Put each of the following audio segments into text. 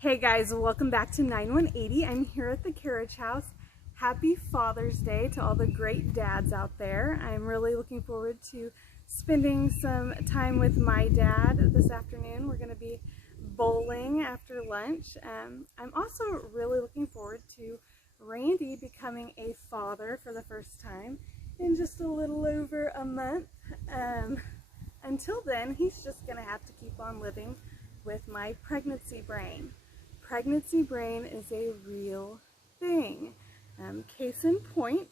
Hey guys, welcome back to 9180. I'm here at the Carriage house. Happy Father's Day to all the great dads out there. I'm really looking forward to spending some time with my dad this afternoon. We're going to be bowling after lunch. I'm also really looking forward to Randy becoming a father for the first time in just a little over a month. Until then, he's just going to have to keep on living with my pregnancy brain. Pregnancy brain is a real thing. Case in point,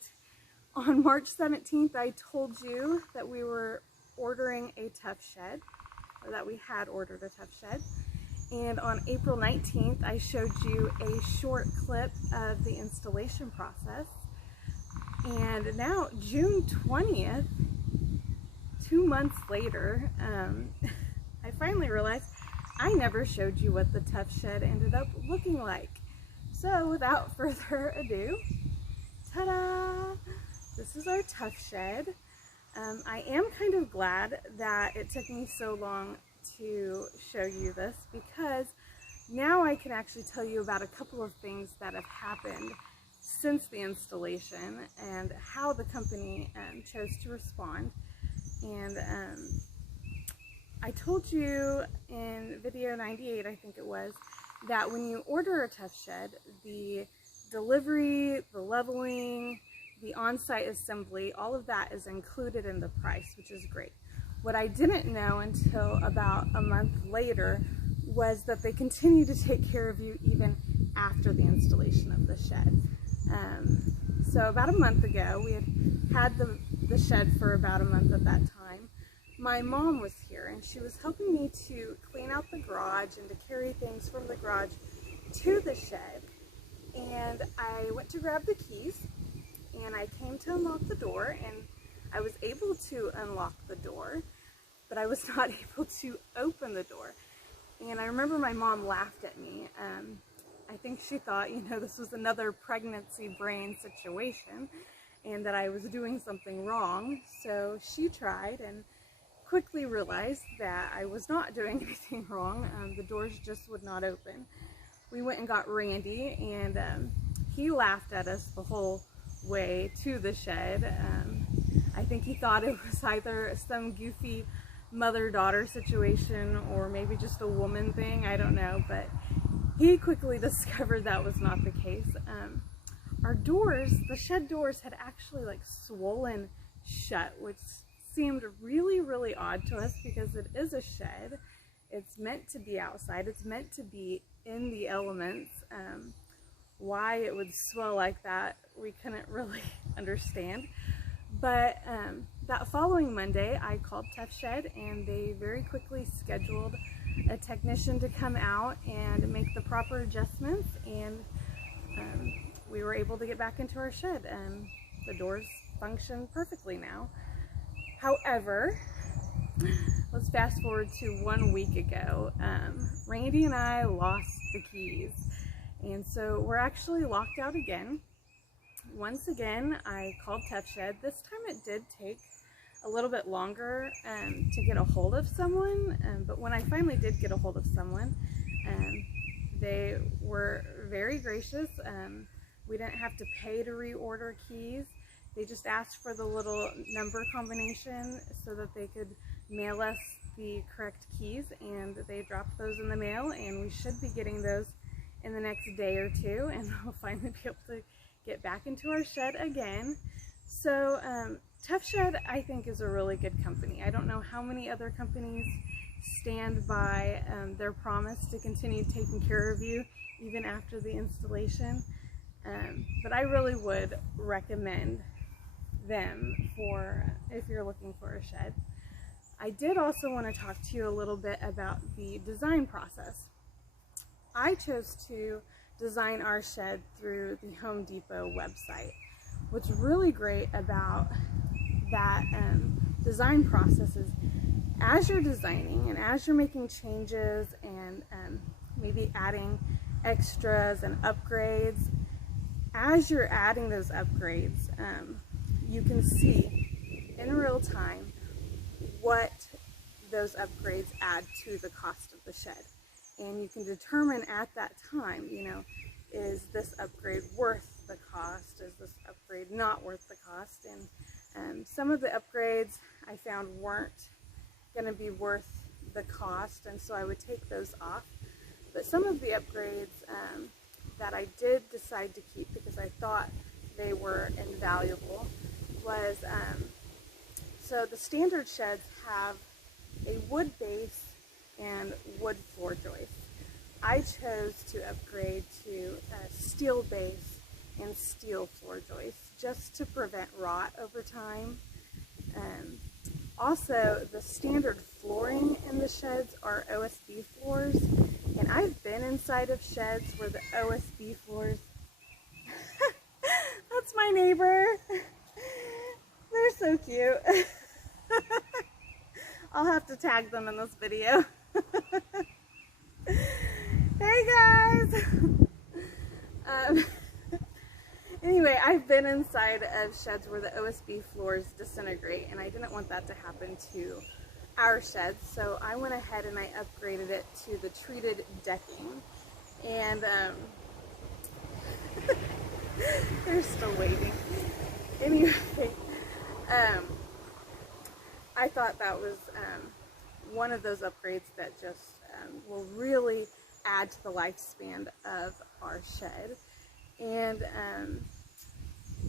on March 17th, I told you that we were ordering a tough shed, or that we had ordered a tough shed. And on April 19th, I showed you a short clip of the installation process. And now, June 20th, 2 months later, I finally realized I never showed you what the tough shed ended up looking like. So without further ado, ta-da! This is our tough shed. I am kind of glad that it took me so long to show you this, because now I can actually tell you about a couple of things that have happened since the installation and how the company chose to respond. And I told you in video 98, I think it was, that when you order a tough shed, the delivery, the leveling, the on-site assembly, all of that is included in the price, which is great. What I didn't know until about a month later was that they continue to take care of you even after the installation of the shed. So about a month ago, we had the shed for about a month at that time. My mom was here and she was helping me to clean out the garage and to carry things from the garage to the shed. And I went to grab the keys and I came to unlock the door, and I was able to unlock the door, but I was not able to open the door. And I remember my mom laughed at me. I think she thought, this was another pregnancy brain situation and that I was doing something wrong. So she tried and quickly realized that I was not doing anything wrong. The doors just would not open. We went and got Randy, and he laughed at us the whole way to the shed. I think he thought it was either some goofy mother-daughter situation or maybe just a woman thing, I don't know, but he quickly discovered that was not the case. Our doors, the shed doors, had actually swollen shut, which seemed really, really odd to us because it is a shed. It's meant to be outside. It's meant to be in the elements. Why it would swell like that, we couldn't really understand. But that following Monday, I called Tough Shed, and they very quickly scheduled a technician to come out and make the proper adjustments, and we were able to get back into our shed. The doors function perfectly now. However, let's fast forward to 1 week ago. Randy and I lost the keys, and so we're actually locked out again. Once again, I called Tough Shed. This time it did take a little bit longer to get a hold of someone, but when I finally did get a hold of someone, they were very gracious. We didn't have to pay to reorder keys. They just asked for the little number combination so that they could mail us the correct keys, and they dropped those in the mail, and we should be getting those in the next day or two, and we'll finally be able to get back into our shed again. So Tough Shed, I think, is a really good company. I don't know how many other companies stand by their promise to continue taking care of you even after the installation, but I really would recommend them for if you're looking for a shed. I did also want to talk to you a little bit about the design process. I chose to design our shed through the Home Depot website. What's really great about that design process is, as you're designing and as you're making changes and maybe adding extras and upgrades, as you're adding those upgrades, you can see in real time what those upgrades add to the cost of the shed. and you can determine at that time, you know, is this upgrade worth the cost? Is this upgrade not worth the cost? And some of the upgrades I found weren't going to be worth the cost, and so I would take those off. But some of the upgrades that I did decide to keep because I thought they were invaluable was, so the standard sheds have a wood base and wood floor joists. I chose to upgrade to a steel base and steel floor joists just to prevent rot over time. Also, the standard flooring in the sheds are OSB floors, and I've been inside of sheds where the OSB floors, that's my neighbor, they're so cute. I'll have to tag them in this video. Hey guys! Anyway, I've been inside of sheds where the OSB floors disintegrate, and I didn't want that to happen to our sheds, so I went ahead and I upgraded it to the treated decking. And they're still waiting. Anyway, I thought that was one of those upgrades that just will really add to the lifespan of our shed. And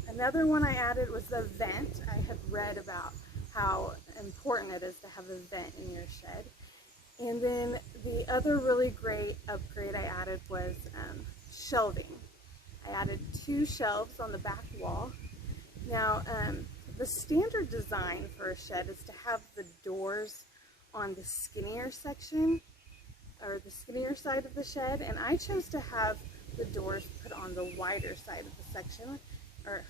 another one I added was the vent. I had read about how important it is to have a vent in your shed. And then the other really great upgrade I added was shelving. I added 2 shelves on the back wall. Now, the standard design for a shed is to have the doors on the skinnier section, or the skinnier side of the shed, and I chose to have the doors put on the wider side of the section, or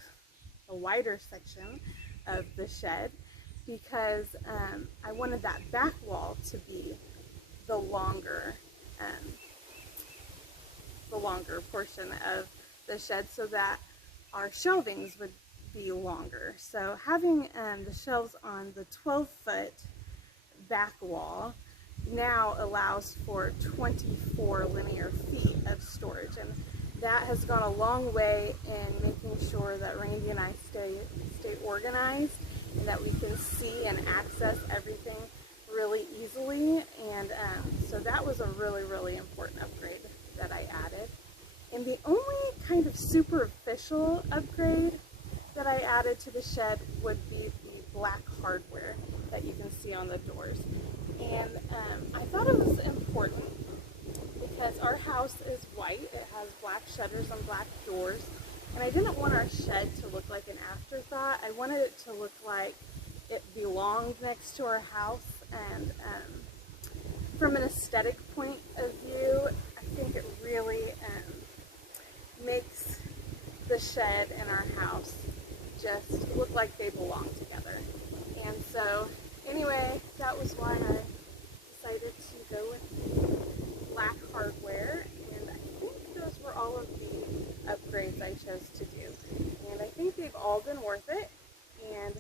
the wider section of the shed, because I wanted that back wall to be the longer portion of the shed, so that our shelvings would be longer. So having the shelves on the 12-foot back wall now allows for 24 linear feet of storage, and that has gone a long way in making sure that Randy and I stay organized and that we can see and access everything really easily. And so that was a really important upgrade that I added. And the only kind of superficial upgrade that I added to the shed would be the black hardware that you can see on the doors. And I thought it was important because our house is white. It has black shutters and black doors, and I didn't want our shed to look like an afterthought. I wanted it to look like it belonged next to our house, and from an aesthetic point of view, I think it really makes the shed and our house just look like they belong together. And so anyway, that was why I decided to go with black hardware, and I think those were all of the upgrades I chose to do, and I think they've all been worth it. And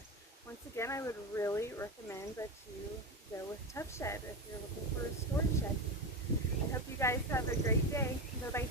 once again, I would really recommend that you go with Tough Shed if you're looking for a storage shed. I hope you guys have a great day. Bye-bye.